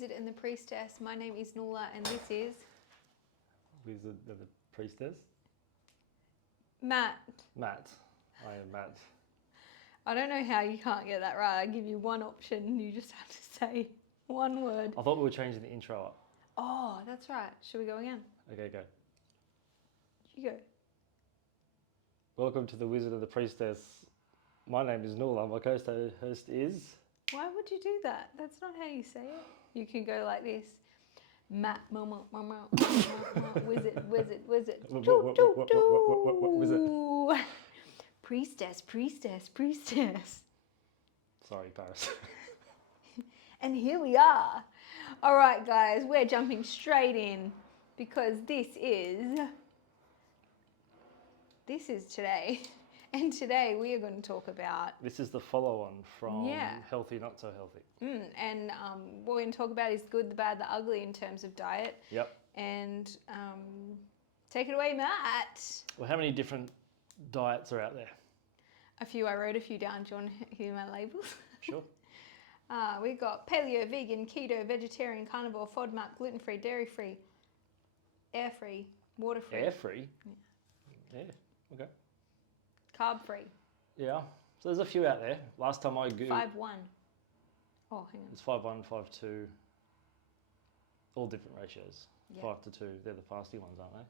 Wizard and the Priestess. My name is Nuala and this is... Wizard and the Priestess? Matt. Matt. I am Matt. I don't know how you can't get that right. I give you one option, you just have to say one word. I thought we were changing the intro up. Oh, that's right. Should we go again? Okay, go. You go. Welcome to the Wizard and the Priestess. My name is Nuala. My co-host is... Why would you do that? That's not how you say it. You can go like this. Matt, mama, wizard. Wizard. Priestess. Sorry, Paris. And here we are. All right, guys, we're jumping straight in because this is today. And today we are going to talk about... This is the follow-on from Healthy Not So Healthy. And what we're going to talk about is good, the bad, the ugly in terms of diet. Yep. And take it away, Matt. Well, how many different diets are out there? A few. I wrote a few down. Do you want to hear my labels? Sure. We've got paleo, vegan, keto, vegetarian, carnivore, FODMAP, gluten-free, dairy-free, air-free, water-free. Air-free? Yeah, okay. Carb-free. Yeah, so there's a few out there. Last time I googled... 5-1. Oh, hang on. It's 5-1, 5-2, all different ratios. Yeah. 5-2, they're the fasty ones, aren't they?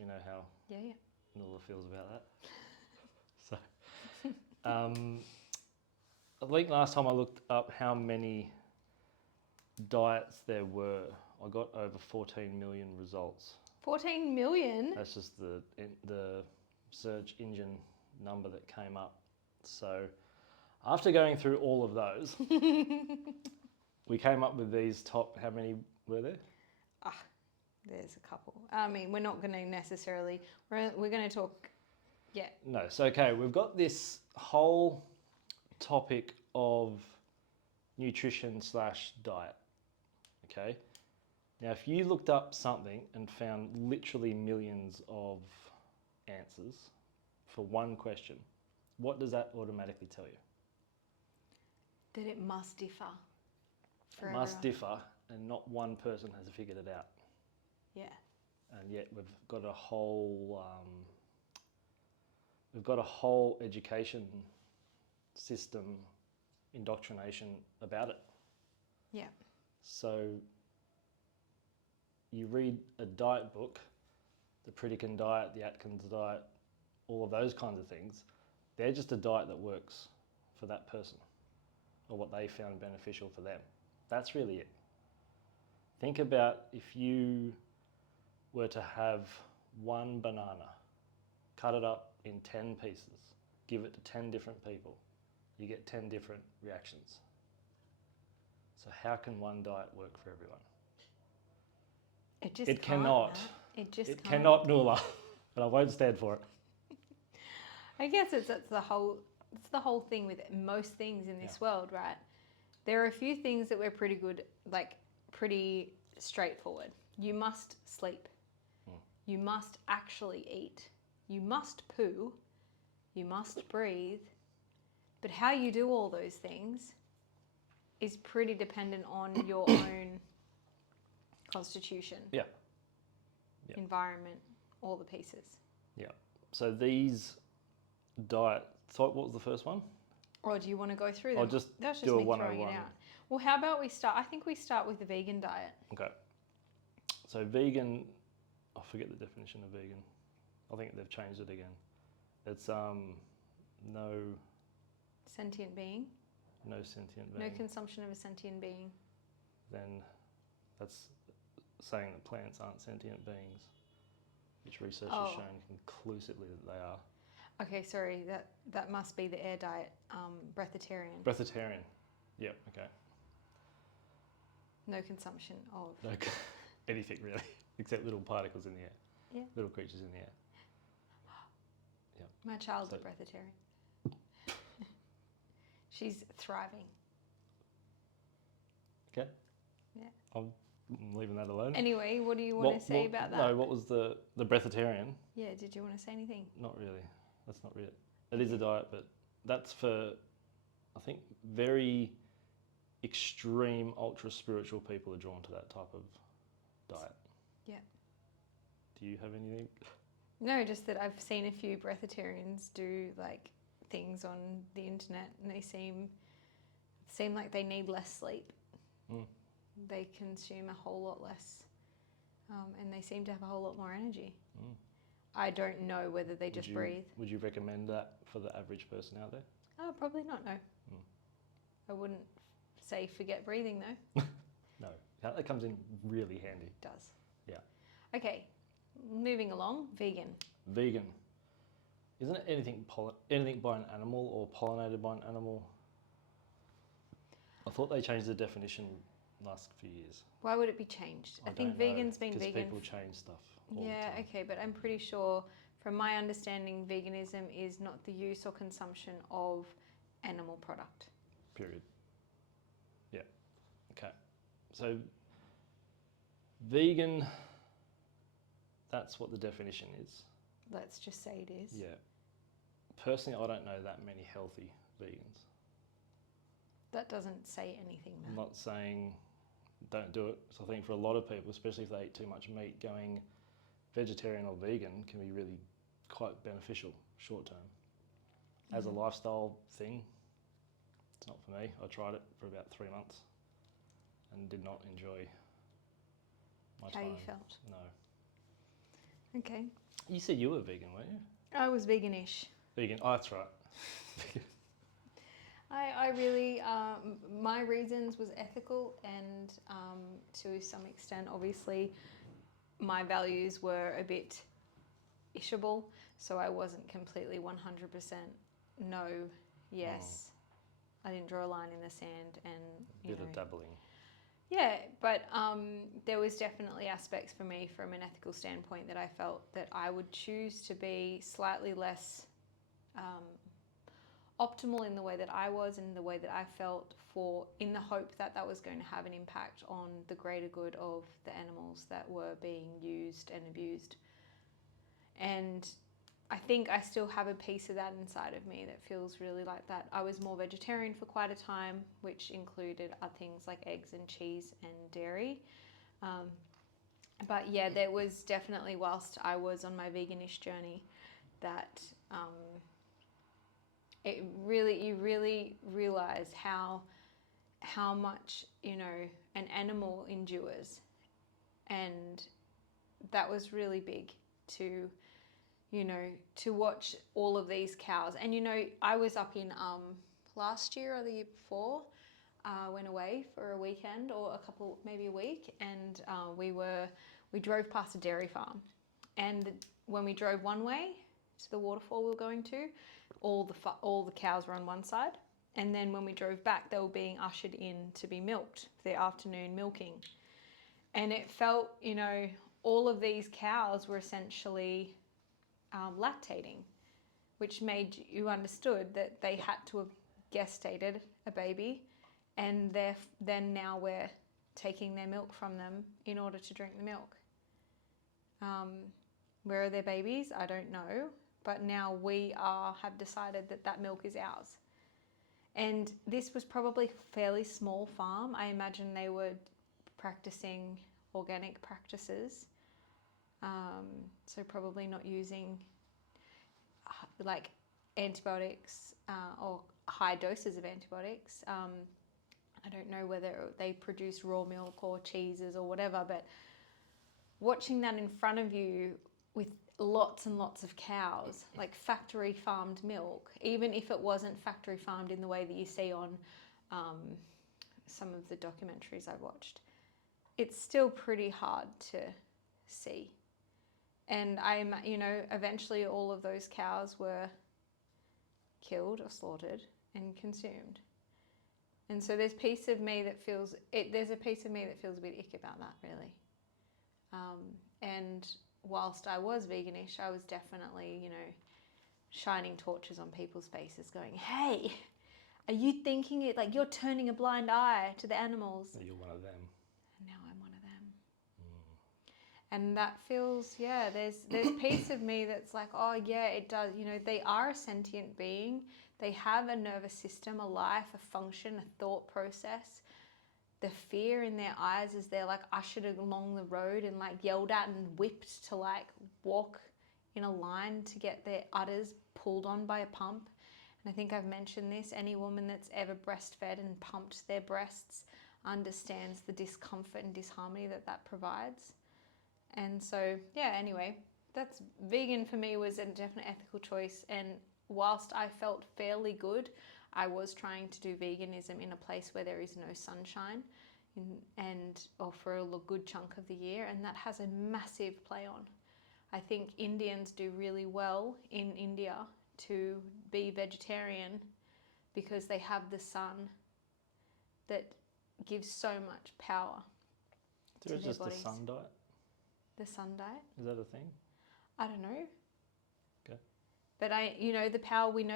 You know how Yeah. Nuala feels about that. So, I think last time I looked up how many diets there were, I got over 14 million results. 14 million? That's just the search engine number that came up. So after going through all of those, we came up with these top, how many were there? There's a couple. I mean, we're not going to necessarily, we're going to talk, No, so okay, we've got this whole topic of nutrition / diet, okay? Now, if you looked up something and found literally millions of answers for one question, what does that automatically tell you? that it must differ. It must differ, and not one person has figured it out. Yeah. And yet we've got a whole education system, indoctrination about it. Yeah. So you read a diet book, the Pritikin diet, the Atkins diet, all of those kinds of things, they're just a diet that works for that person or what they found beneficial for them. That's really it. Think about if you were to have one banana, cut it up in 10 pieces, give it to 10 different people, you get 10 different reactions. So how can one diet work for everyone? It cannot. It just It can't. cannot, Nuala, and I won't stand for it. I guess it's the whole thing with most things in this world, right? There are a few things that we're pretty good, like pretty straightforward. You must sleep. You must actually eat. You must poo. You must breathe. But how you do all those things is pretty dependent on your own constitution, environment, all the pieces. Yeah. So these diet. So what was the first one? Or do you want to go through them? I'll just That's just do a me throwing 101. it out. Well, how about we start? I think we start with the vegan diet. Okay. So vegan, I forget the definition of vegan. I think they've changed it again. It's no Sentient being. No sentient being. No consumption of a sentient being. Then that's saying that plants aren't sentient beings, which research has shown conclusively that they are. Okay, sorry, that must be the air diet, breatharian. Breatharian, yep, okay. No consumption of... No, anything really, except little particles in the air. Yeah. Little creatures in the air. Yep. My child's a breatharian. She's thriving. Okay. Yeah. I'm leaving that alone. Anyway, what do you want to say about that? No, what was the breatharian? Yeah, did you want to say anything? Not really. That's not really. It is a diet, but that's for, I think, very extreme, ultra spiritual people are drawn to that type of diet. Yeah. Do you have anything? No, just that I've seen a few breatharians do like things on the internet, and they seem like they need less sleep. Mm. They consume a whole lot less, and they seem to have a whole lot more energy. Mm. I don't know whether they just breathe. Would you recommend that for the average person out there? Oh, probably not. No, I wouldn't say forget breathing though. No, that comes in really handy. It does. Yeah. Okay, moving along. Vegan. Vegan. Isn't it anything by an animal or pollinated by an animal? I thought they changed the definition last few years. Why would it be changed? I think vegan's been vegan. Because people change stuff all the Yeah, time. okay, but I'm pretty sure, from my understanding, veganism is not the use or consumption of animal product. Period. Yeah. Okay. So, vegan, that's what the definition is. Let's just say it is. Yeah. Personally, I don't know that many healthy vegans. That doesn't say anything, I'm Matt. not saying don't do it. So I think for a lot of people, especially if they eat too much meat, going vegetarian or vegan can be really quite beneficial short term. As a lifestyle thing, it's not for me. I tried it for about 3 months and did not enjoy my How time. you felt? No. Okay. You said you were vegan, weren't you? I was veganish. Vegan. Oh, that's right. I really, my reasons was ethical, and to some extent, obviously, my values were a bit ishable, so I wasn't completely 100% no, yes. I didn't draw a line in the sand, and you Bit know. of dabbling. Yeah, but there was definitely aspects for me from an ethical standpoint that I felt that I would choose to be slightly less optimal in the way that I was and the way that I felt, in the hope that that was going to have an impact on the greater good of the animals that were being used and abused. And I think I still have a piece of that inside of me that feels really like that. I was more vegetarian for quite a time, which included things like eggs and cheese and dairy. But yeah, there was definitely, whilst I was on my veganish journey, that you really realize how much, you know, an animal endures. And that was really big to, you know, to watch all of these cows. And, you know, I was up in last year or the year before, went away for a weekend or maybe a week, and we drove past a dairy farm. And when we drove one way to the waterfall we were going to, all the cows were on one side. And then when we drove back, they were being ushered in to be milked, their afternoon milking. And it felt, you know, all of these cows were essentially lactating, which made you understood that they had to have gestated a baby, and then now we're taking their milk from them in order to drink the milk. Where are their babies? I don't know, but now we have decided that milk is ours. And this was probably a fairly small farm. I imagine they were practicing organic practices, so probably not using like antibiotics or high doses of antibiotics. I don't know whether they produce raw milk or cheeses or whatever, but watching that in front of you with lots and lots of cows, like factory farmed milk, even if it wasn't factory farmed in the way that you see on some of the documentaries I watched, it's still pretty hard to see. And eventually all of those cows were killed or slaughtered and consumed. And so there's a piece of me that feels a bit ick about that, really. And whilst I was veganish, I was definitely, you know, shining torches on people's faces going, hey, are you thinking it, like you're turning a blind eye to the animals? You're one of them. And now I'm one of them. And that feels, there's a piece of me that's like, oh yeah, it does. You know, they are a sentient being. They have a nervous system, a life, a function, a thought process. the fear in their eyes as they're like ushered along the road and like yelled at and whipped to like walk in a line to get their udders pulled on by a pump. And I think I've mentioned this, any woman that's ever breastfed and pumped their breasts understands the discomfort and disharmony that that provides. And so, yeah, anyway, that's vegan for me was a definite ethical choice. And whilst I felt fairly good, I was trying to do veganism in a place where there is no sunshine or for a good chunk of the year. And that has a massive play on. I think Indians do really well in India to be vegetarian because they have the sun that gives so much power to There is their just bodies. the sun diet. The sun diet? Is that a thing? I don't know. Okay. But we know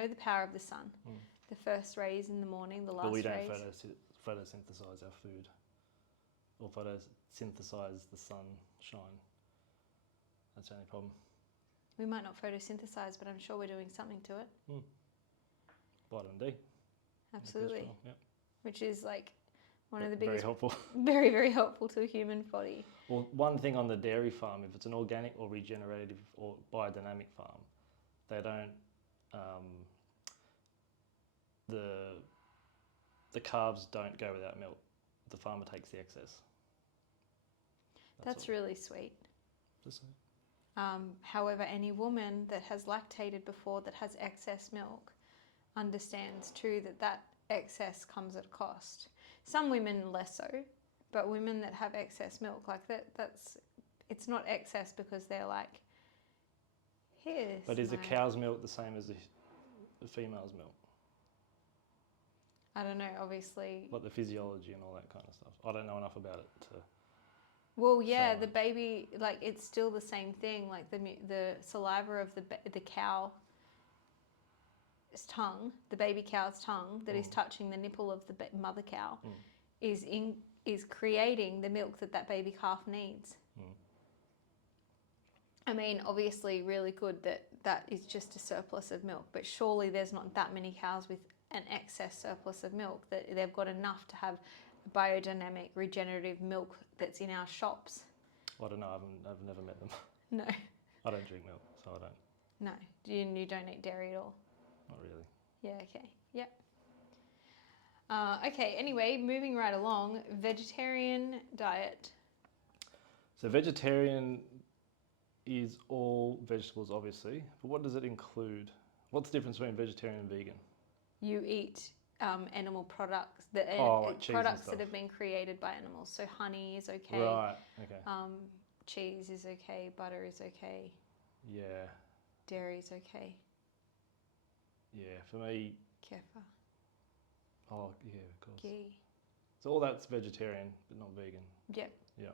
the power of the sun. Mm. The first rays in the morning, the last rays. But we don't photosynthesize our food or photosynthesize the sunshine. That's the only problem. We might not photosynthesize, but I'm sure we're doing something to it. Vitamin D. Absolutely. Yep. Which is like one of the biggest... Very helpful. Very, very helpful to the human body. Well, one thing on the dairy farm, if it's an organic or regenerative or biodynamic farm, they don't... the calves don't go without milk. The farmer takes the excess. That's really sweet. Just so. However, any woman that has lactated before that has excess milk understands too that excess comes at a cost. Some women less so, but women that have excess milk, like it's not excess because they're like, here's. But is a cow's milk the same as a female's milk? I don't know, obviously. Like the physiology and all that kind of stuff. I don't know enough about it to... Well, yeah, the baby, like it's still the same thing. Like the saliva of the cow's tongue, the baby cow's tongue that is touching the nipple of the mother cow, is creating the milk that baby calf needs. I mean, obviously, really good that is just a surplus of milk, but surely there's not that many cows with an excess surplus of milk that they've got enough to have biodynamic regenerative milk that's in our shops. I don't know. I've never met them. No. I don't drink milk, so I don't. No. You don't eat dairy at all? Not really. Yeah, okay. Yep. Okay, anyway, moving right along, vegetarian diet. So vegetarian is all vegetables, obviously, but what does it include? What's the difference between vegetarian and vegan? You eat animal products, like products that have been created by animals. So honey is okay. Right, okay. Cheese is okay. Butter is okay. Yeah. Dairy is okay. Yeah, for me... Kefir. Oh, yeah, of course. Ghee. So all that's vegetarian, but not vegan. Yep. Yeah.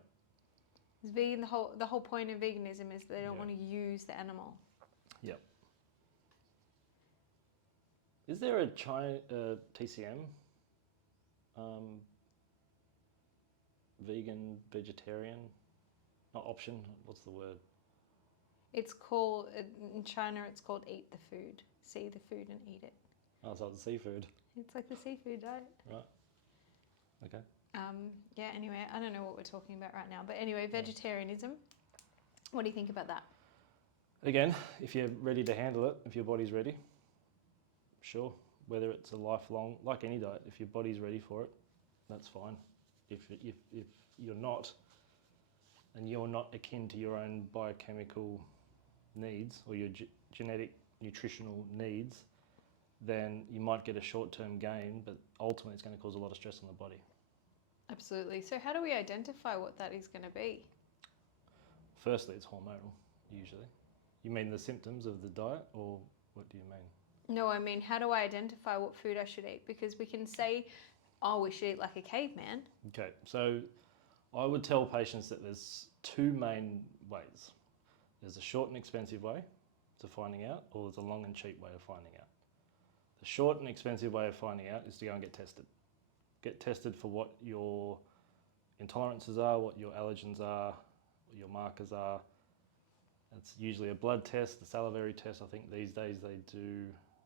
It's vegan. The whole point of veganism is they don't want to use the animal. Yep. Is there a TCM? Vegan, vegetarian? Not option, what's the word? It's called, in China it's called eat the food. See the food and eat it. Oh, it's like the seafood. It's like the seafood diet. Right. Okay. Yeah, anyway, I don't know what we're talking about right now. But anyway, vegetarianism. What do you think about that? Again, if you're ready to handle it, if your body's ready, sure. Whether it's a lifelong, like any diet, if your body's ready for it, that's fine. If you're not, and you're not akin to your own biochemical needs or your genetic nutritional needs, then you might get a short-term gain, but ultimately it's going to cause a lot of stress on the body. Absolutely. So how do we identify what that is going to be? Firstly, it's hormonal, usually. You mean the symptoms of the diet, or what do you mean? No, I mean, how do I identify what food I should eat? Because we can say, oh, we should eat like a caveman. Okay, so I would tell patients that there's two main ways. There's a short and expensive way to finding out, or there's a long and cheap way of finding out. The short and expensive way of finding out is to go and get tested. Get tested for what your intolerances are, what your allergens are, what your markers are. It's usually a blood test, a salivary test. I think these days they do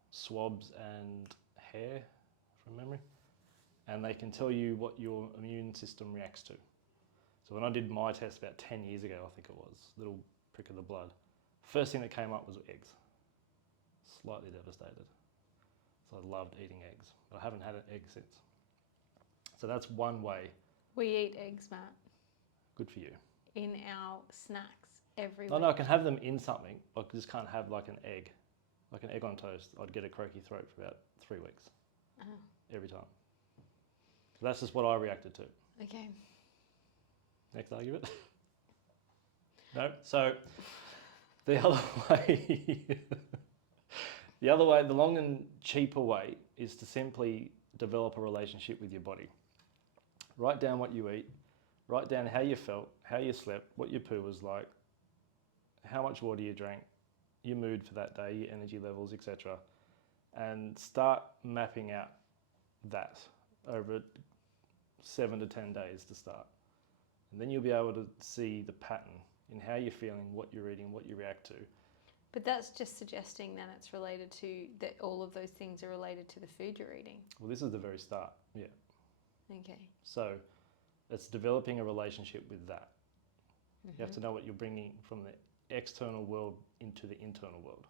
swabs and hair, from memory. and they can tell you what your immune system reacts to. So when I did my test about 10 years ago, I think it was, little prick of the blood, first thing that came up was eggs. Slightly devastated. So I loved eating eggs, but I haven't had an egg since. So that's one way. We eat eggs, Matt, Good for you. in our snacks every No, week. no, I can have them in something. I just can't have like an egg on toast. I'd get a croaky throat for about 3 weeks Oh, every time. So that's just what I reacted to. okay. Next argument? No. So the other way, the long and cheaper way is to simply develop a relationship with your body. Write down what you eat. Write down how you felt, how you slept, what your poo was like, how much water you drank, your mood for that day, your energy levels, etc. And start mapping out that over 7 to 10 days to start. And then you'll be able to see the pattern in how you're feeling, what you're eating, what you react to. But that's just suggesting that it's related to, that all of those things are related to the food you're eating. Well, this is the very start, yeah. Okay. So it's developing a relationship with that. Mm-hmm. You have to know what you're bringing from the external world into the internal world.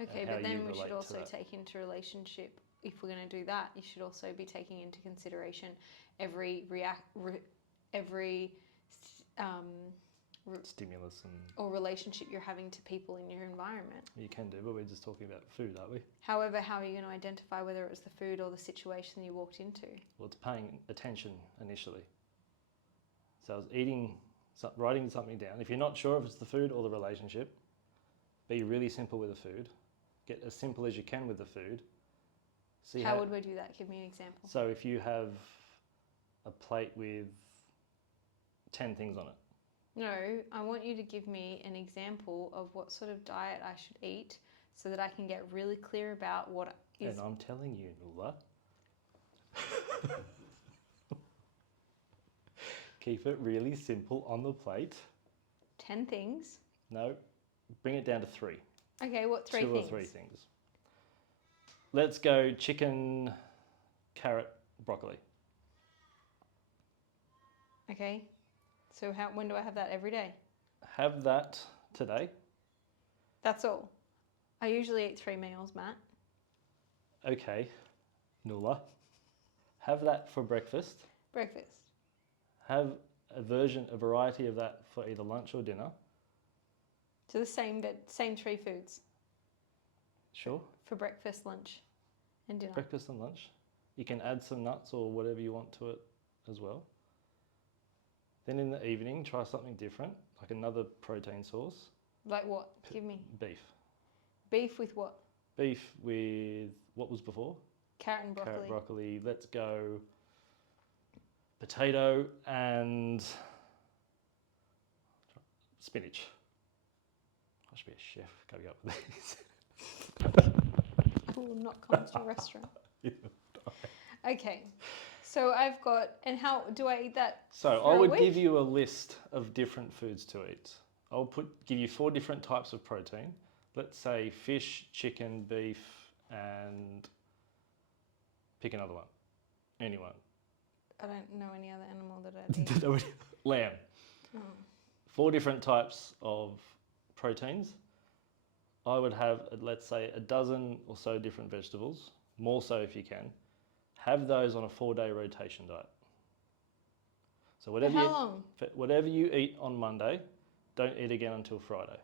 Okay, how but then you we relate should to also that. take into relationship, if we're going to do that, you should also be taking into consideration every Stimulus and or relationship you're having to people in your environment. you can do, but we're just talking about food, aren't we? However, how are you going to identify whether it was the food or the situation you walked into? Well, it's paying attention initially. So I was writing something down. If you're not sure if it's the food or the relationship, be really simple with the food. Get as simple as you can with the food. See How would we do that? Give me an example. So if you have a plate with 10 things on it. No, I want you to give me an example of what sort of diet I should eat so that I can get really clear about what is. And I'm telling you, Nuala. Keep it really simple on the plate. 10 things. No, bring it down to 3. Okay, what 3 Two things? or 3 things. Let's go chicken, carrot, broccoli. Okay. So when do I have that every day? Have that today. That's all. I usually eat 3 meals, Matt. Okay, Nuala. Have that for breakfast. Breakfast. Have a variety of that for either lunch or dinner. So the same 3 foods Sure. for breakfast, lunch, and dinner. Breakfast and lunch. You can add some nuts or whatever you want to it as well. Then in the evening, try something different, like another protein source. Like what? Give me. Beef. Beef with what? Beef with what was before? Carrot and broccoli. Carrot, broccoli. Let's go potato and spinach. I should be a chef coming up with these. I will not come to your restaurant. Okay. So I've got, and how do I eat that? So for I a would week? give you a list of different foods to eat. I'll give you 4 different types of protein. Let's say fish, chicken, beef, and pick another one. Anyone. I don't know any other animal that I'd eat. Lamb. Oh. 4 different types of proteins. I would have, let's say, a dozen or so different vegetables, more so if you can. Have those on a 4-day rotation diet. So For how long? whatever you eat on Monday, don't eat again until Friday.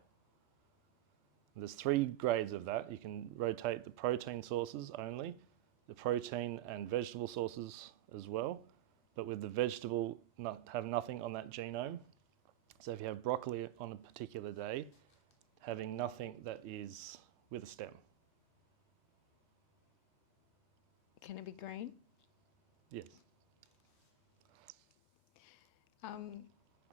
There's 3 grades of that. You can rotate the protein sources only, the protein and vegetable sources as well, but with the vegetable have nothing on that genome. So if you have broccoli on a particular day, having nothing that is with a stem. Can it be green? Yes.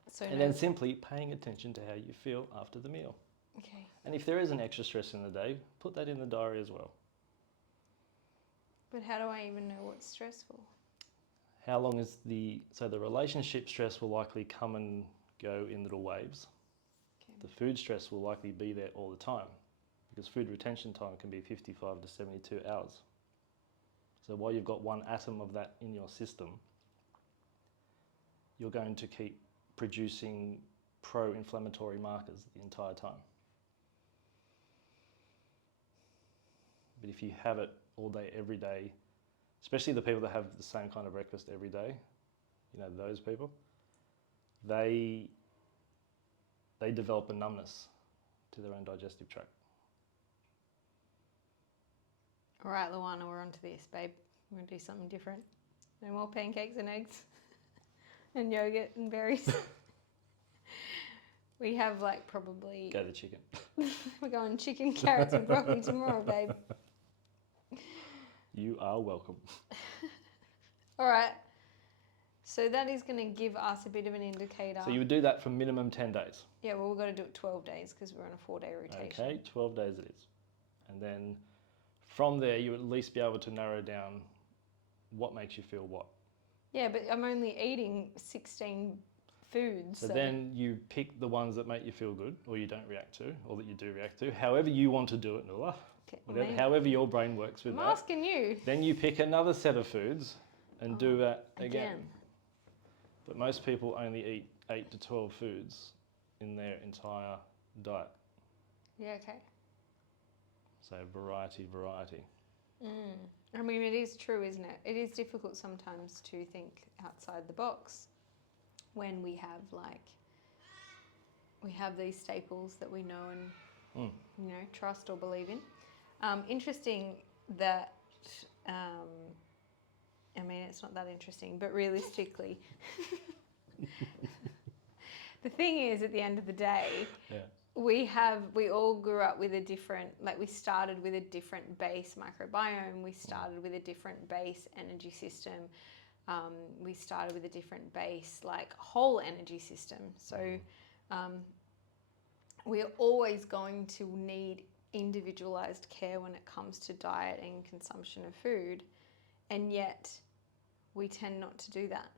So And no. then simply paying attention to how you feel after the meal. Okay. And if there is an extra stress in the day, put that in the diary as well. But how do I even know what's stressful? How long is the relationship stress will likely come and go in little waves. Okay. The food stress will likely be there all the time because food retention time can be 55 to 72 hours. So while you've got one atom of that in your system, you're going to keep producing pro-inflammatory markers the entire time. But if you have it all day, every day, especially the people that have the same kind of breakfast every day, you know, those people, they develop a numbness to their own digestive tract. All right, Luana, we're on to this, babe. We're going to do something different. No more pancakes and eggs and yogurt and berries. We have like probably... Go the chicken. We're going chicken, carrots and broccoli tomorrow, babe. You are welcome. All right. So that is going to give us a bit of an indicator. So you would do that for minimum 10 days. Yeah, well, we've got to do it 12 days because we're on a 4-day rotation. Okay, 12 days it is. And then from there, you at least be able to narrow down what makes you feel what. Yeah, but I'm only eating 16 foods. So then you pick the ones that make you feel good or you don't react to or that you do react to, however you want to do it, Nuala. Okay, however your brain works with I'm that. asking you. Then you pick another set of foods and do that again. But most people only eat 8 to 12 foods in their entire diet. Yeah, okay. So variety. I mean, it is true, isn't it? It is difficult sometimes to think outside the box when we have these staples that we know and you know, trust or believe in. Interesting that I mean, it's not that interesting, but realistically, the thing is, at the end of the day, we all grew up with a different, like we started with a different base microbiome, we started with a different base energy system, we started with a different base, like whole energy system. So we're always going to need individualized care when it comes to diet and consumption of food, and yet we tend not to do that.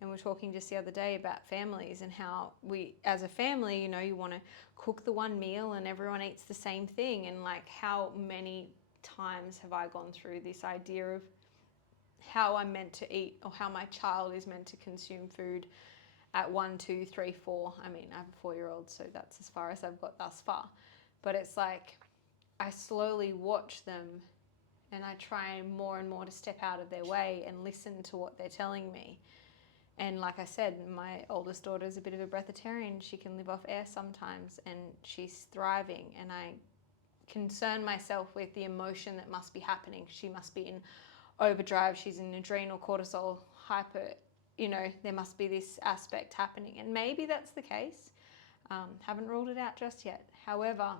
And we're talking just the other day about families and how we, as a family, you know, you want to cook the one meal and everyone eats the same thing. And like, how many times have I gone through this idea of how I'm meant to eat or how my child is meant to consume food at 1, 2, 3, 4. I mean, I have a 4-year-old, so that's as far as I've got thus far. But it's like, I slowly watch them and I try more and more to step out of their way and listen to what they're telling me. And like I said, my oldest daughter is a bit of a breatharian. She can live off air sometimes and she's thriving. And I concern myself with the emotion that must be happening. She must be in overdrive. She's in adrenal cortisol hyper. You know, there must be this aspect happening. And maybe that's the case. Haven't ruled it out just yet. However,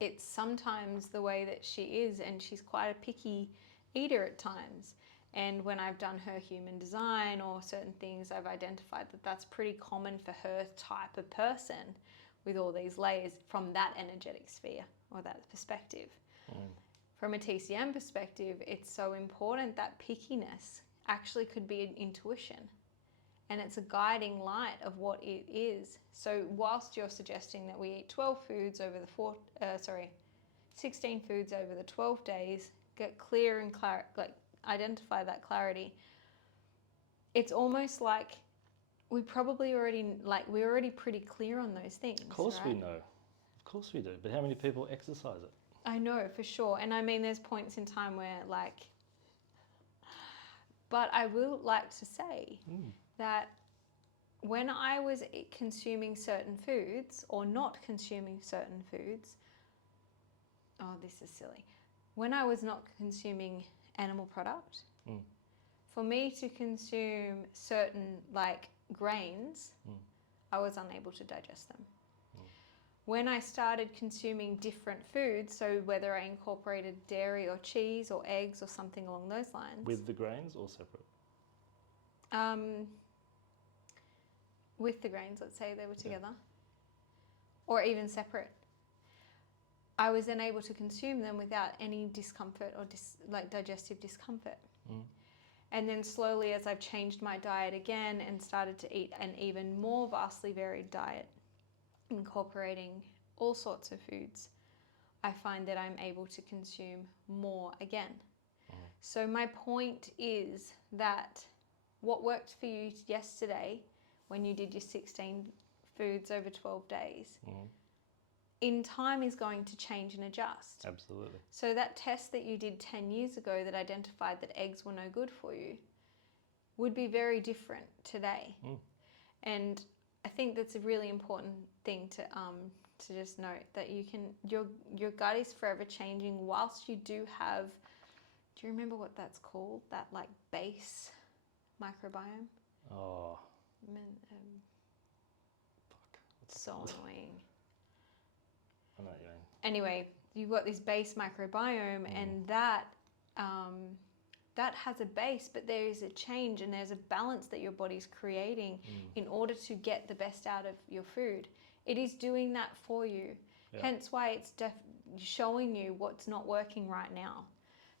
it's sometimes the way that she is, and she's quite a picky eater at times. And when I've done her human design or certain things, I've identified that that's pretty common for her type of person with all these layers from that energetic sphere or that perspective. From a TCM perspective, it's so important that pickiness actually could be an intuition, and it's a guiding light of what it is. So whilst you're suggesting that we eat 16 foods over the 12 days, get clear and identify that clarity, it's almost like we're already pretty clear on those things. Of course, right? we know. Of course we do. But how many people exercise it? I know, for sure. And I mean, there's points in time where but I will like to say that when I was consuming certain foods or not consuming certain foods, this is silly. When I was not consuming animal product, for me to consume certain grains, I was unable to digest them. When I started consuming different foods, so whether I incorporated dairy or cheese or eggs or something along those lines. With the grains or separate? With the grains, let's say they were together. Or even separate. I was then able to consume them without any discomfort or digestive discomfort. And then slowly, as I've changed my diet again and started to eat an even more vastly varied diet, incorporating all sorts of foods, I find that I'm able to consume more again. So my point is that what worked for you yesterday when you did your 16 foods over 12 days, in time is going to change and adjust. Absolutely. So that test that you did 10 years ago that identified that eggs were no good for you would be very different today. And I think that's a really important thing to just note, that you can, your gut is forever changing whilst you do have, do you remember what that's called? That like base microbiome? Oh, Fuck. So annoying. I know what you mean. Anyway, you've got this base microbiome, and that has a base, but there is a change and there's a balance that your body's creating in order to get the best out of your food. It is doing that for you. Yeah. Hence why it's showing you what's not working right now,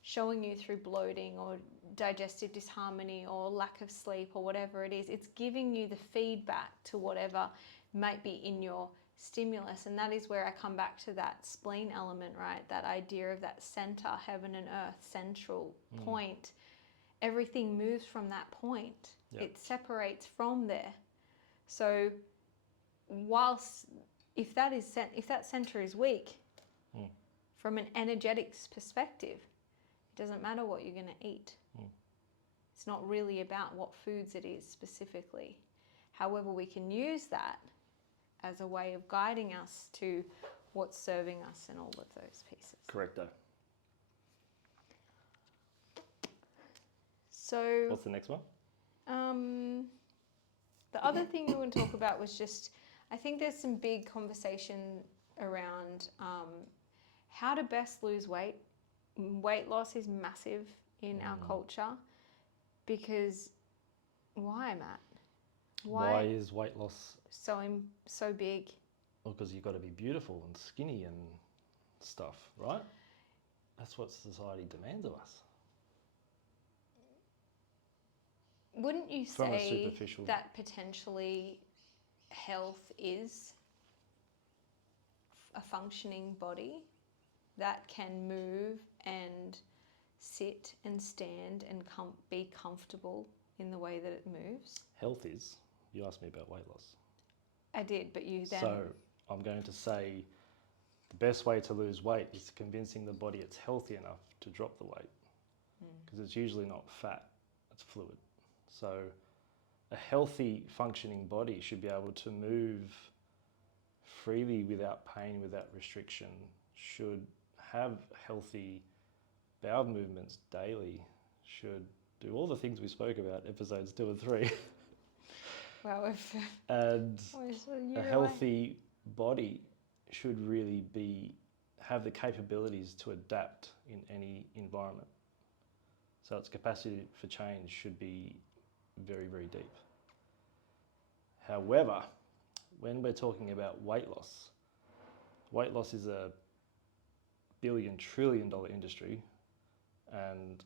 showing you through bloating or digestive disharmony or lack of sleep or whatever it is. It's giving you the feedback to whatever might be in your stimulus. And that is where I come back to that spleen element, right? That idea of that center, heaven and earth, central point. Everything moves from that point. Yep. It separates from there. So whilst if that center is weak, from an energetics perspective, it doesn't matter what you're going to eat. It's not really about what foods it is specifically. However, we can use that as a way of guiding us to what's serving us and all of those pieces. Correcto. So what's the next one? The other thing we want to talk about was just, I think there's some big conversation around how to best lose weight. Weight loss is massive in our culture because why, Matt? Why is weight loss so big? Well, because you've got to be beautiful and skinny and stuff, right? That's what society demands of us. Wouldn't you From a say superficial... that potentially health is a functioning body that can move and sit and stand and be comfortable in the way that it moves? Health is. You asked me about weight loss. I did, but you then... So I'm going to say the best way to lose weight is convincing the body it's healthy enough to drop the weight. Because it's usually not fat, it's fluid. So a healthy functioning body should be able to move freely without pain, without restriction, should have healthy bowel movements daily, should do all the things we spoke about, episodes 2 and 3. Well, if... And a healthy body should really have the capabilities to adapt in any environment. So its capacity for change should be very, very deep. However, when we're talking about weight loss is a $1 trillion industry, and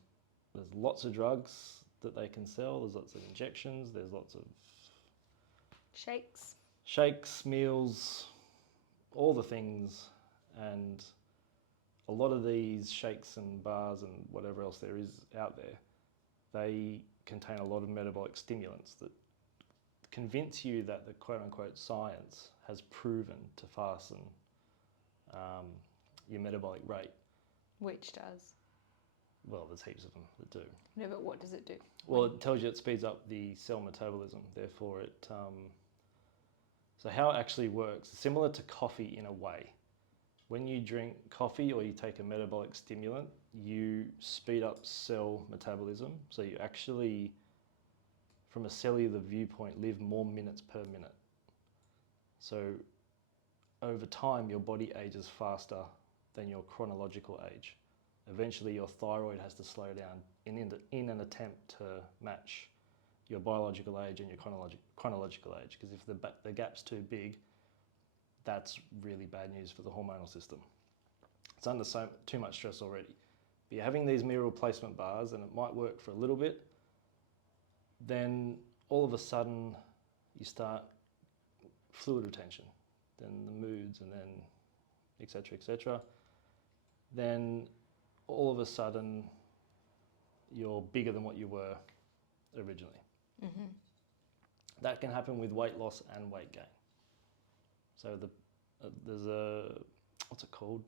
there's lots of drugs that they can sell, there's lots of injections, there's lots of shakes, meals, all the things, and a lot of these shakes and bars and whatever else there is out there, they contain a lot of metabolic stimulants that convince you that the quote-unquote science has proven to fasten your metabolic rate. Which does? Well, there's heaps of them that do. No, but what does it do? Well, it tells you it speeds up the cell metabolism. Therefore, so how it actually works, similar to coffee in a way. When you drink coffee or you take a metabolic stimulant, you speed up cell metabolism. So you actually, from a cellular viewpoint, live more minutes per minute. So over time, your body ages faster than your chronological age. Eventually, your thyroid has to slow down in an attempt to match your biological age and your chronological age. Because if the gap's too big, that's really bad news for the hormonal system. It's under too much stress already. But you're having these meal replacement bars, and it might work for a little bit. Then all of a sudden, you start fluid retention, then the moods, and then et cetera, et cetera. Then all of a sudden, you're bigger than what you were originally. Mm-hmm. That can happen with weight loss and weight gain. So there's a, what's it called?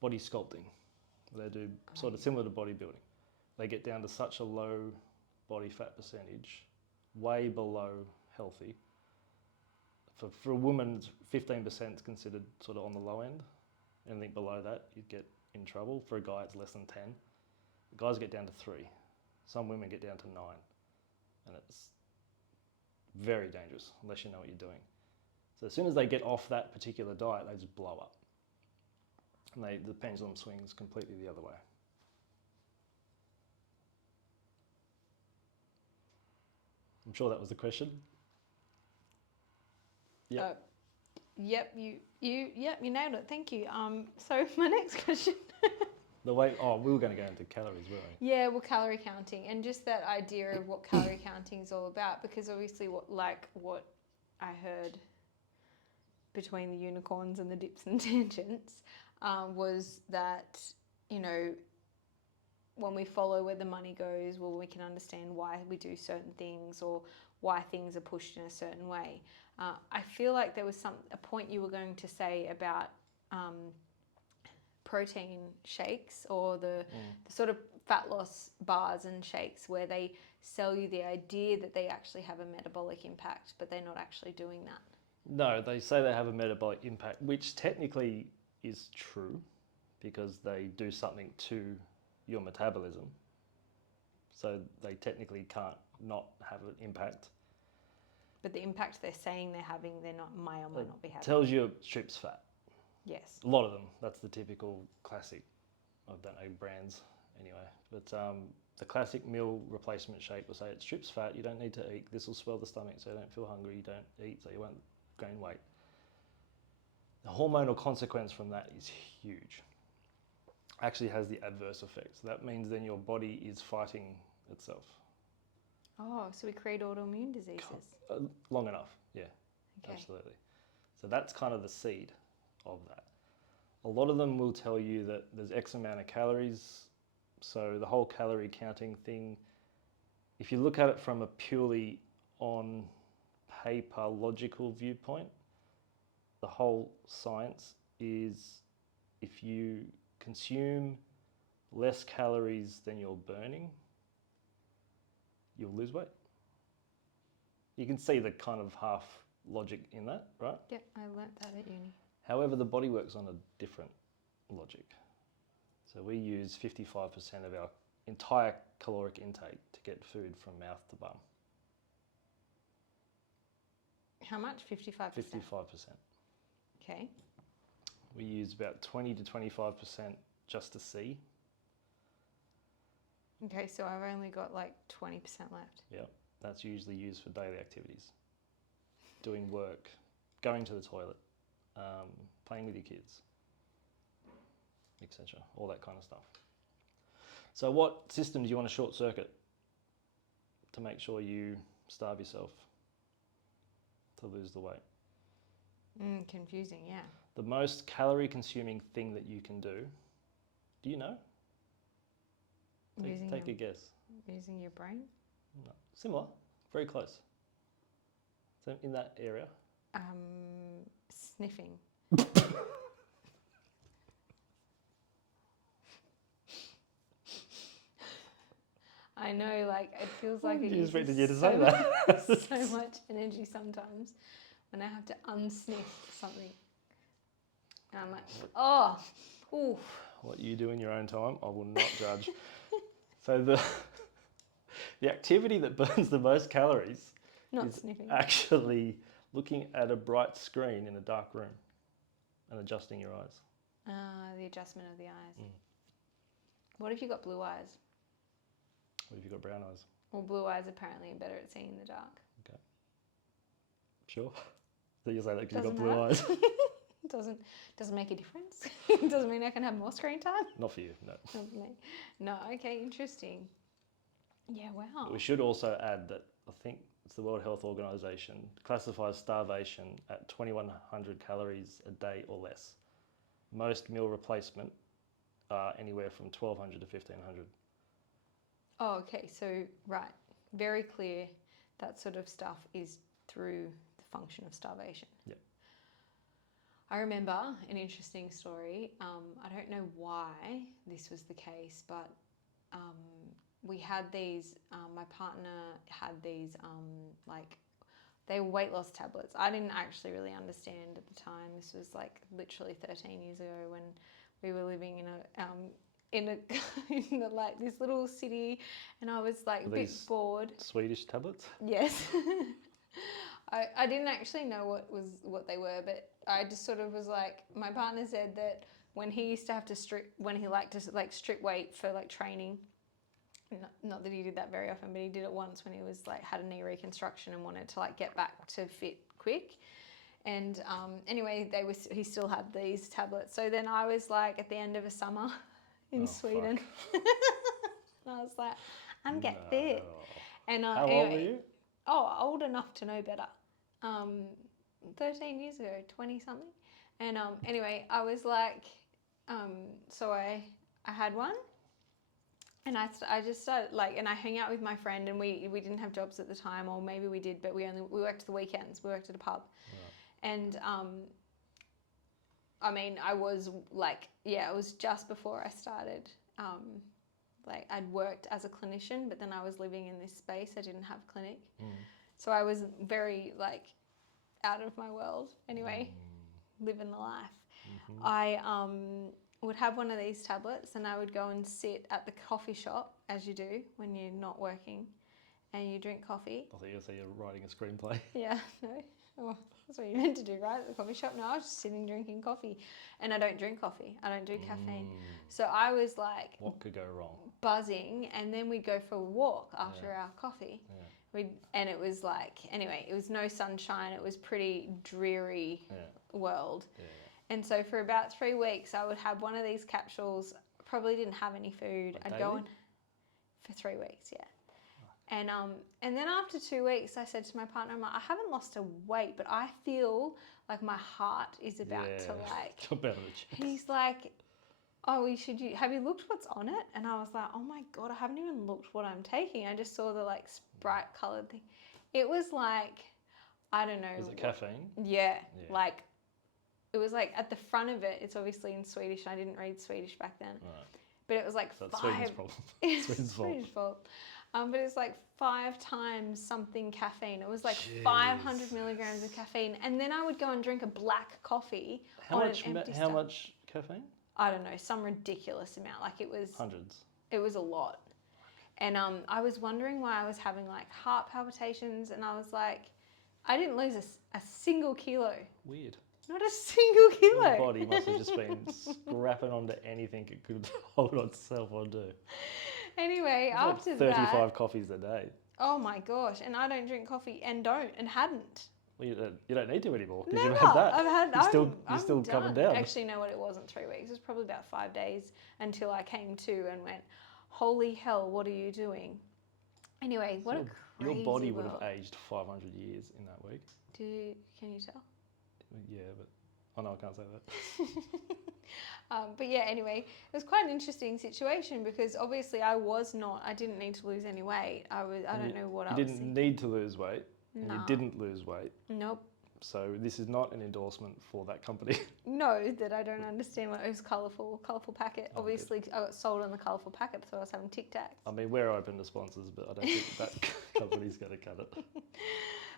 Body sculpting. They do sort of similar to bodybuilding. They get down to such a low body fat percentage, way below healthy. For a woman, 15% is considered sort of on the low end. Anything below that, you'd get in trouble. For a guy, it's less than 10. Guys get down to 3. Some women get down to 9. And it's very dangerous unless you know what you're doing. So as soon as they get off that particular diet, they just blow up. And the pendulum swings completely the other way. I'm sure that was the question. Yep. Yep, you nailed it. Thank you. So my next question. We were going to go into calories, weren't we? Yeah, well, calorie counting and just that idea of what calorie counting is all about, because obviously what I heard between the unicorns and the dips and tangents was that, you know, when we follow where the money goes, well, we can understand why we do certain things or why things are pushed in a certain way. I feel like there was a point you were going to say about protein shakes or the sort of fat loss bars and shakes where they sell you the idea that they actually have a metabolic impact, but they're not actually doing that. No, they say they have a metabolic impact, which technically is true because they do something to your metabolism. So they technically can't not have an impact. But the impact they're saying they're having, may or may not be having. Tells you it strips fat. Yes. A lot of them. That's the typical classic. I don't know brands anyway. But the classic meal replacement shake will say it strips fat. You don't need to eat. This will swell the stomach so you don't feel hungry. You don't eat so you won't gain weight. The hormonal consequence from that is huge. Actually has the adverse effect. So that means then your body is fighting itself. Oh, so we create autoimmune diseases. Long enough, yeah, Okay. absolutely. So that's kind of the seed of that. A lot of them will tell you that there's X amount of calories. So the whole calorie counting thing, if you look at it from a purely on paper logical viewpoint, the whole science is if you consume less calories than you're burning, you'll lose weight. You can see the kind of half logic in that, right? Yeah, I learnt that at uni. However, the body works on a different logic. So we use 55% of our entire caloric intake to get food from mouth to bum. How much? 55%? 55%. Okay. We use about 20 to 25% just to see. Okay, so I've only got like 20% left. Yeah, that's usually used for daily activities. Doing work, going to the toilet, playing with your kids, etc. All that kind of stuff. So what system do you want to short circuit to make sure you starve yourself to lose the weight? Confusing, yeah. The most calorie consuming thing that you can do you know? Take a guess. Using your brain? No. Similar, very close. So in that area. Sniffing. I know, like, it feels like it You uses expected you to say that. so much energy sometimes when I have to unsniff something. And I'm like, oh, ooh. What you do in your own time, I will not judge. So the activity that burns the most calories Not is sniffing. actually looking at a bright screen in a dark room and adjusting your eyes. The adjustment of the eyes. What if you got blue eyes? What if you've got brown eyes? Well, blue eyes apparently are better at seeing in the dark. Okay. Sure. So you say that because you've got Doesn't blue matter. eyes? Doesn't make a difference. Doesn't mean I can have more screen time. Not for you, no. Not for me. No, okay, interesting. Yeah, wow. We should also add that I think it's the World Health Organization classifies starvation at 2,100 calories a day or less. Most meal replacement are anywhere from 1,200 to 1,500. Oh, okay. So, right. Very clear that sort of stuff is through the function of starvation. Yep. I remember an interesting story. I don't know why this was the case, but we had these, my partner had these, like, they were weight loss tablets. I didn't actually really understand at the time. This was like literally 13 years ago when we were living in a in like this little city, and I was like a bit these bored. Swedish tablets? Yes. I didn't actually know what they were, but I just sort of was like, my partner said that when he used to have to when he liked to like strip weight for like training, not that he did that very often, but he did it once when he was like had a knee reconstruction and wanted to like get back to fit quick. And anyway, he still had these tablets. So then I was like at the end of a summer in Sweden, and I was like, I'm get fit. And How anyway, old were you? Oh, old enough to know better. 13 years ago, 20 something. And anyway, I was like, so I had one. And I just started like, and I hang out with my friend, and we didn't have jobs at the time, or maybe we did, but we worked the weekends. We worked at a pub, right. And I mean, I was like, yeah, it was just before I started. Like I'd worked as a clinician, but then I was living in this space. I didn't have a clinic, so I was very like out of my world. Anyway, living the life. Mm-hmm. I would have one of these tablets, and I would go and sit at the coffee shop, as you do when you're not working, and you drink coffee. I thought you were saying you're writing a screenplay. Yeah, no. Well, that's what you're meant to do, right? At the coffee shop. No, I was just sitting drinking coffee, and I don't drink coffee. I don't do caffeine. So I was like, what could go wrong? Buzzing, and then we'd go for a walk after our coffee. Yeah. And it was like, anyway, it was no sunshine. It was pretty dreary world. Yeah. And so for about 3 weeks, I would have one of these capsules. Probably didn't have any food. Like I'd daily? go in for 3 weeks, yeah. And then after 2 weeks, I said to my partner, I haven't lost a weight, but I feel like my heart is about to like. About to and he's like, oh, have you looked what's on it? And I was like, oh my God, I haven't even looked what I'm taking. I just saw the like Sprite coloured thing. It was like, I don't know. Was it caffeine? Yeah, like it was like at the front of it, it's obviously in Swedish. I didn't read Swedish back then. Right. But it was like so Sweden's problem. Sweden's fault. But it's like 5 times something caffeine. It was like 500 milligrams of caffeine. And then I would go and drink a black coffee How on much, an empty How much caffeine? I don't know, some ridiculous amount. Like it was... Hundreds. It was a lot. And I was wondering why I was having like heart palpitations. And I was like, I didn't lose a single kilo. Weird. Not a single kilo. Your body must have just been scrapping onto anything it could hold itself onto. Anyway, it's after like 35 that... coffees a day. Oh my gosh. And I don't drink coffee and hadn't. Well, you don't need to anymore because Never. you've had that. I'm still done. coming down. Actually, no, it wasn't 3 weeks. It was probably about 5 days until I came to and went, holy hell, what are you doing? Anyway, what a crazy Your body world. would have aged 500 years in that week. Can you tell? Yeah, but... Oh no, I can't say that. But yeah, anyway, it was quite an interesting situation because obviously I didn't need to lose any weight. I don't know what I was You didn't need to lose weight. And No. you didn't lose weight. Nope. So this is not an endorsement for that company. No, that I don't understand what it was colourful packet. Oh, obviously, I got sold on the colourful packet, so I was having Tic Tacs. I mean, we're open to sponsors, but I don't think that company's going to cut it.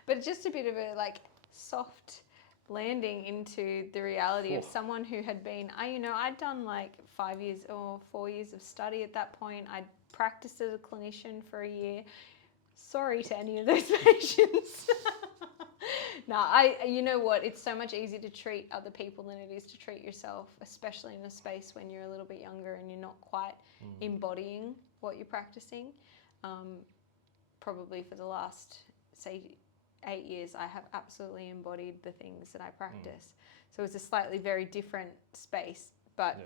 But just a bit of a like soft landing into the reality of someone who had been, I'd done like 5 years or 4 years of study at that point. I'd practiced as a clinician for a year. Sorry to any of those patients. No, you know what? It's so much easier to treat other people than it is to treat yourself, especially in a space when you're a little bit younger and you're not quite embodying what you're practicing. Probably for the last, say, 8 years, I have absolutely embodied the things that I practice. So it's a slightly very different space. But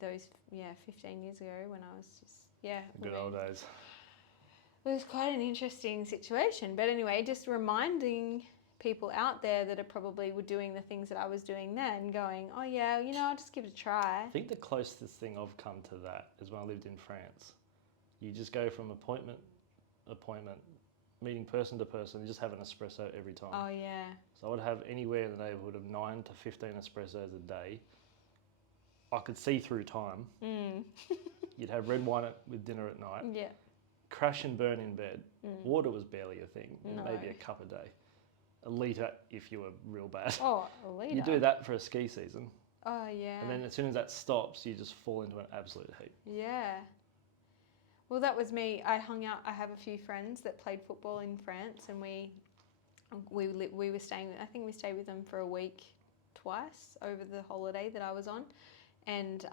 those 15 years ago when I was just, Good old days. It was quite an interesting situation. But anyway, just reminding people out there that were doing the things that I was doing then, going, oh yeah, I'll just give it a try. I think the closest thing I've come to that is when I lived in France. You just go from appointment, meeting person to person, and just have an espresso every time. Oh yeah. So I would have anywhere in the neighbourhood of 9 to 15 espressos a day. I could see through time. Mm. You'd have red wine with dinner at night. Yeah. Crash and burn in bed. Water was barely a thing. No. Maybe a cup a day. A litre if you were real bad. Oh, a litre. You do that for a ski season. Oh yeah. And then as soon as that stops, you just fall into an absolute heap. Yeah. Well, that was me. I hung out. I have a few friends that played football in France, and we were staying. I think we stayed with them for a week, twice over the holiday that I was on, and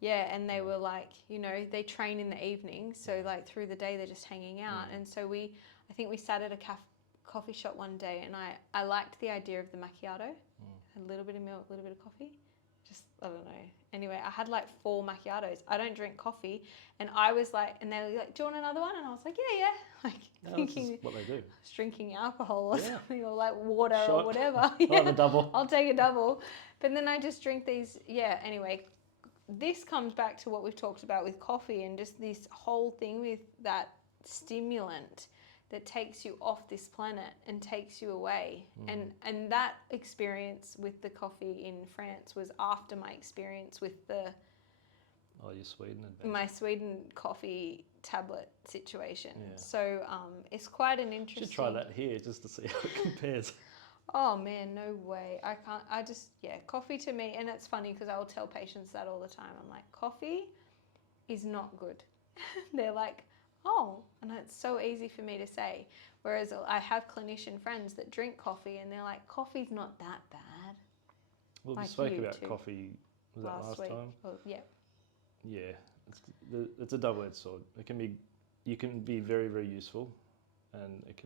yeah, and they were like, you know, they train in the evening, so like through the day they're just hanging out, and so I think we sat at a coffee shop one day, and I liked the idea of the macchiato, a little bit of milk, a little bit of coffee. Just, I don't know. Anyway, I had like 4 macchiatos. I don't drink coffee. And I was like, and they were like, do you want another one? And I was like, yeah. Like No, thinking that's what they do. I was drinking alcohol or Yeah. something, or like water Shot. or whatever. I'll have a double. I'll take a double. But then I just drink these. Yeah, anyway, this comes back to what we've talked about with coffee and just this whole thing with that stimulant that takes you off this planet and takes you away. And that experience with the coffee in France was after my experience with Oh, your Sweden adventure. my Sweden coffee tablet situation. Yeah. So it's quite an You interesting... should try that here just to see how it compares. Oh man, no way. I can't, coffee to me, and it's funny because I will tell patients that all the time. I'm like, coffee is not good. They're like, oh, and it's so easy for me to say. Whereas I have clinician friends that drink coffee and they're like, coffee's not that bad. Well, we Like spoke you about too. coffee, was that last week. time? Oh, yeah. Yeah, it's a double-edged sword. You can be very, very useful, and it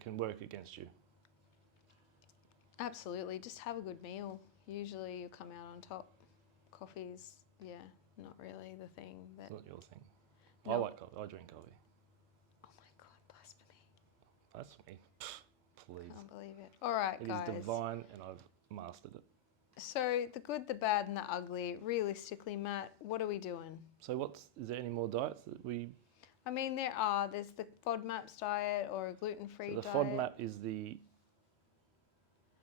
can work against you. Absolutely. Just have a good meal. Usually you come out on top. Coffee's, not really the thing that... It's not your thing. No. I like coffee. I drink coffee. Oh my God, blasphemy. That's me. Please. Can't believe it. All right, It guys. is divine, and I've mastered it. So the good, the bad, and the ugly. Realistically, Matt, what are we doing? So is there any more diets that we... I mean, there's the FODMAPs diet or a gluten-free So the diet. FODMAP is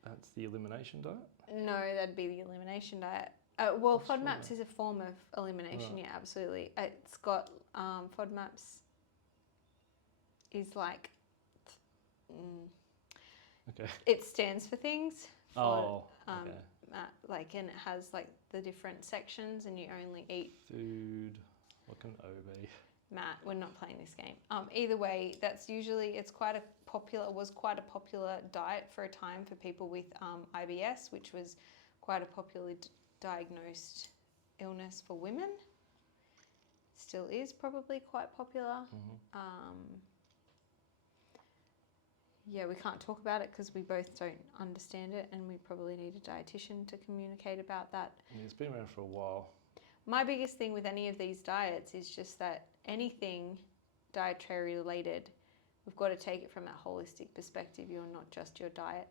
that's the elimination diet? No, that'd be the elimination diet. Well, What's FODMAPs is a form of elimination, Right. yeah, absolutely. It's got, FODMAPs is like, Okay. it stands for things. Oh, okay. And it has like the different sections, and you only eat. Food, what can O be? Matt, we're not playing this game. Either way, was quite a popular diet for a time for people with IBS, which was quite a popularly diagnosed illness for women. Still is probably quite popular. Yeah, we can't talk about it because we both don't understand it, and we probably need a dietitian to communicate about that. Yeah, it's been around for a while. My biggest thing with any of these diets is just that anything dietary related, we've got to take it from that holistic perspective. You're not just your diet,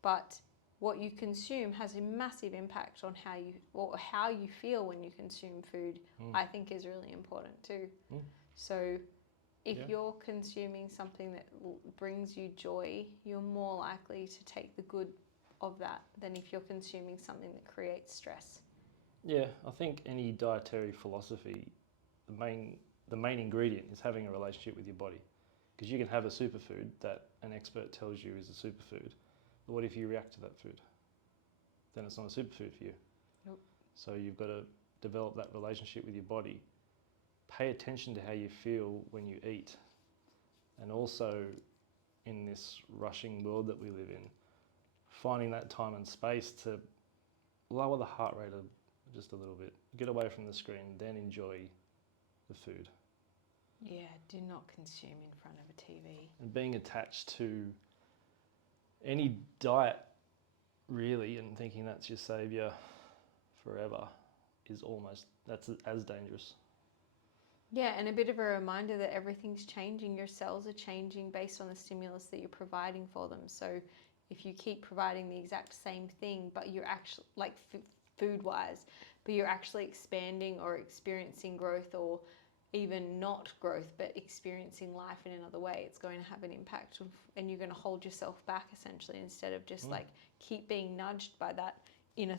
but what you consume has a massive impact on how you feel when you consume food. I think is really important too. So if you're consuming something that brings you joy, you're more likely to take the good of that than if you're consuming something that creates stress. Yeah, I think any dietary philosophy, the main ingredient is having a relationship with your body. Because you can have a superfood that an expert tells you is a superfood, but what if you react to that food? Then it's not a superfood for you. Nope. So you've got to develop that relationship with your body. Pay attention to how you feel when you eat. And also, in this rushing world that we live in, finding that time and space to lower the heart rate just a little bit, get away from the screen, then enjoy the food. Yeah, do not consume in front of a TV. And being attached to any diet, really, and thinking that's your saviour forever that's as dangerous. Yeah, and a bit of a reminder that everything's changing. Your cells are changing based on the stimulus that you're providing for them. So if you keep providing the exact same thing, but you're actually, like food-wise, but you're actually expanding or experiencing growth, or even not growth, but experiencing life in another way, it's going to have an impact and you're going to hold yourself back essentially, instead of just like keep being nudged by that inner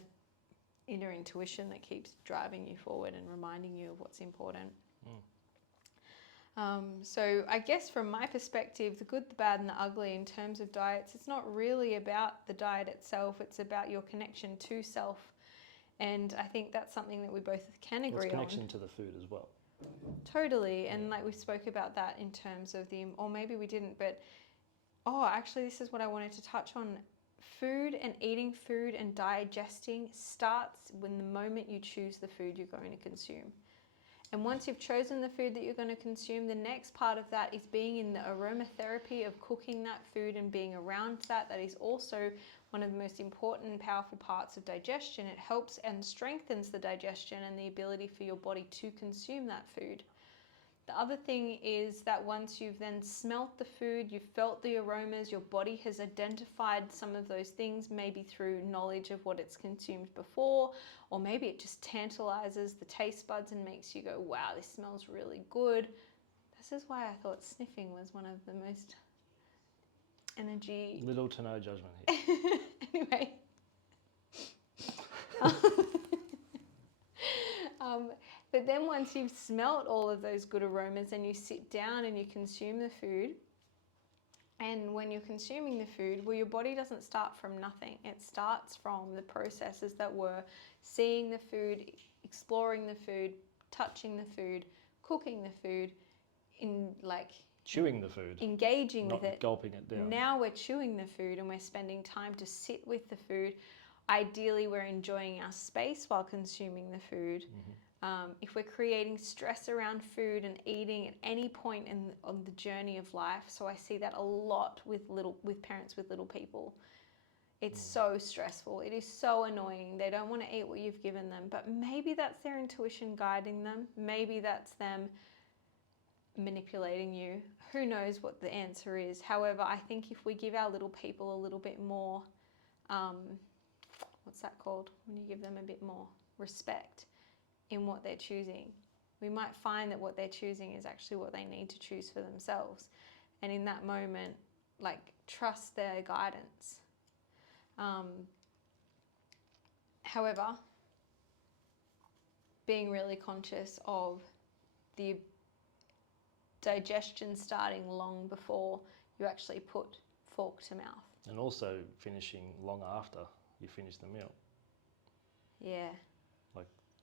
intuition that keeps driving you forward and reminding you of what's important. So I guess from my perspective, the good, the bad and the ugly in terms of diets, it's not really about the diet itself, it's about your connection to self. And I think that's something that we both can agree on. Connection to the food as well. Totally. And like we spoke about that in terms of or maybe we didn't, but actually this is what I wanted to touch on. Food and eating food and digesting starts when the moment you choose the food you're going to consume. And once you've chosen the food that you're going to consume, the next part of that is being in the aromatherapy of cooking that food and being around that. That is also one of the most important and powerful parts of digestion. It helps and strengthens the digestion and the ability for your body to consume that food. The other thing is that once you've then smelt the food, you've felt the aromas, your body has identified some of those things, maybe through knowledge of what it's consumed before, or maybe it just tantalizes the taste buds and makes you go, wow, this smells really good. This is why I thought sniffing was one of the most energy... Little to no judgment here. Anyway. But then once you've smelt all of those good aromas and you sit down and you consume the food, and when you're consuming the food, well, your body doesn't start from nothing. It starts from the processes that were seeing the food, exploring the food, touching the food, cooking the food, chewing the food, engaging with it, not gulping it down. Now we're chewing the food and we're spending time to sit with the food. Ideally, we're enjoying our space while consuming the food. If we're creating stress around food and eating at any point on the journey of life, so I see that a lot with parents with little people. It's so stressful. It is so annoying. They don't want to eat what you've given them, but maybe that's their intuition guiding them. Maybe that's them manipulating you. Who knows what the answer is? However, I think if we give our little people a little bit more, what's that called? When you give them a bit more respect in what they're choosing, we might find that what they're choosing is actually what they need to choose for themselves. And in that moment, trust their guidance. However, being really conscious of the digestion starting long before you actually put fork to mouth. And also finishing long after you finish the meal. Yeah.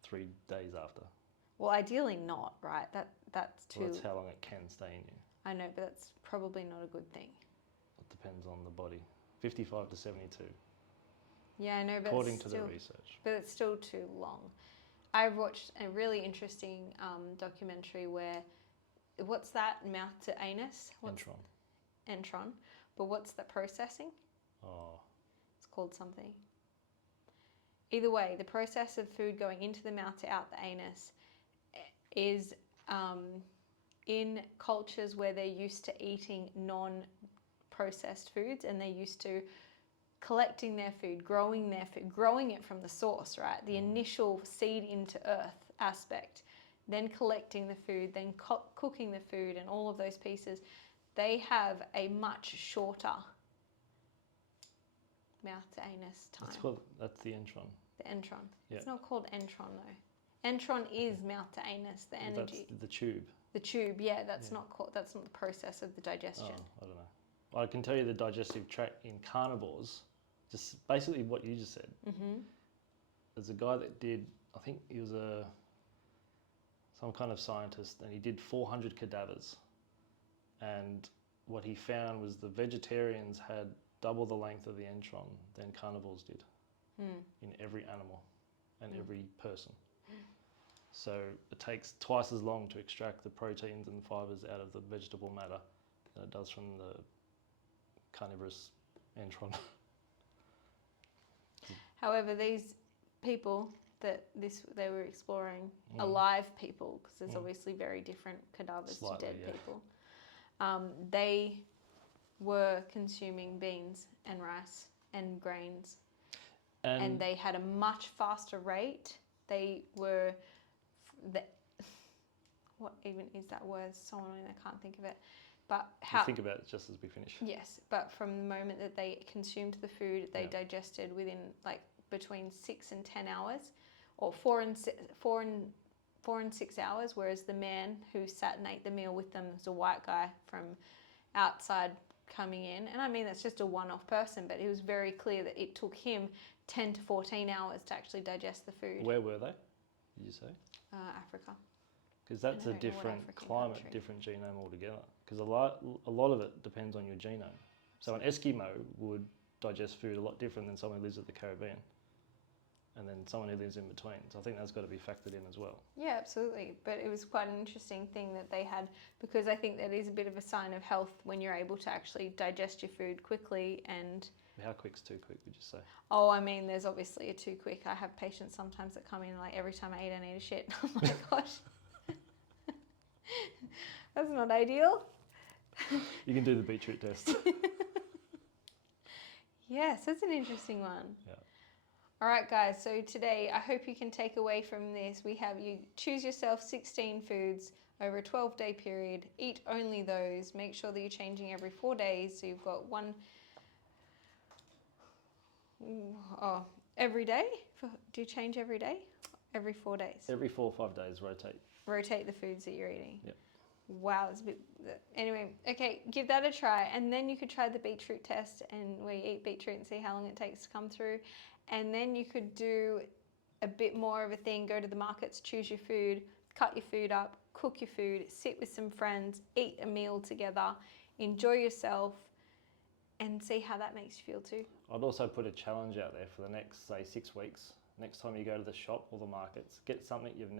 3 days after. Well, ideally not, right? That's too... Well, that's how long it can stay in you. I know, but that's probably not a good thing. It depends on the body. 55 to 72. Yeah, I know, but according to the research. But it's still too long. I've watched a really interesting documentary where, what's that, mouth to anus? Entron. But what's the processing? It's called something. Either way, the process of food going into the mouth to out the anus is in cultures where they're used to eating non-processed foods, and they're used to collecting their food, growing it from the source, right? The initial seed into earth aspect, then collecting the food, then cooking the food, and all of those pieces. They have a much shorter mouth to anus time. That's the entron. The entron. Yeah. It's not called entron though. Entron is mouth to anus, the energy. That's the tube. The tube, yeah, that's not the process of the digestion. I don't know. Well, I can tell you the digestive tract in carnivores, just basically what you just said. There's a guy that did, I think he was some kind of scientist, and he did 400 cadavers. And what he found was the vegetarians had double the length of the entron than carnivores did in every animal and every person. So it takes twice as long to extract the proteins and fibres out of the vegetable matter than it does from the carnivorous entron. However, these people that they were exploring, alive people, because there's obviously very different cadavers to dead people, they were consuming beans and rice and grains, and they had a much faster rate they were the, what even is that word? So annoying, I can't think of it. But We'll think about it just as we finish. Yes, but from the moment that they consumed the food, they Yeah. digested within like between 6 and 10 hours, or 4 and 6 hours. Whereas the man who sat and ate the meal with them was a white guy from outside coming in, and I mean that's just a one-off person, but it was very clear that it took him 10 to 14 hours to actually digest the food. Where were they? Did you say? Africa. Because that's I a don't know what different African climate, country. different genome altogether. Because a lot of it depends on your genome. So an Eskimo would digest food a lot different than someone who lives in the Caribbean, and then someone who lives in between. So I think that's got to be factored in as well. Yeah, absolutely. But it was quite an interesting thing that they had, because I think that is a bit of a sign of health when you're able to actually digest your food quickly. And How quick's too quick, would you say? oh, I mean, there's obviously a too quick. I have patients sometimes that come in like every time I eat, I need a shit. Oh my gosh. That's not ideal. You can do the beetroot test. Yes, that's an interesting one. Yeah. All right, guys. So today, I hope you can take away from this. We have you choose yourself 16 foods over a 12-day period. Eat only those. Make sure that you're changing every 4 days. So you've got one every day. Do you change every day? Every 4 days. Every 4 or 5 days, Rotate the foods that you're eating. Yep. Wow, that's a bit. Anyway, okay, give that a try, and then you could try the beetroot test, and where you eat beetroot and see how long it takes to come through, and then you could do a bit more of a thing. Go to the markets, choose your food, cut your food up, cook your food, sit with some friends, eat a meal together, enjoy yourself, and see how that makes you feel too. I'd also put a challenge out there for the next, say, 6 weeks. Next time you go to the shop or the markets, get something you've never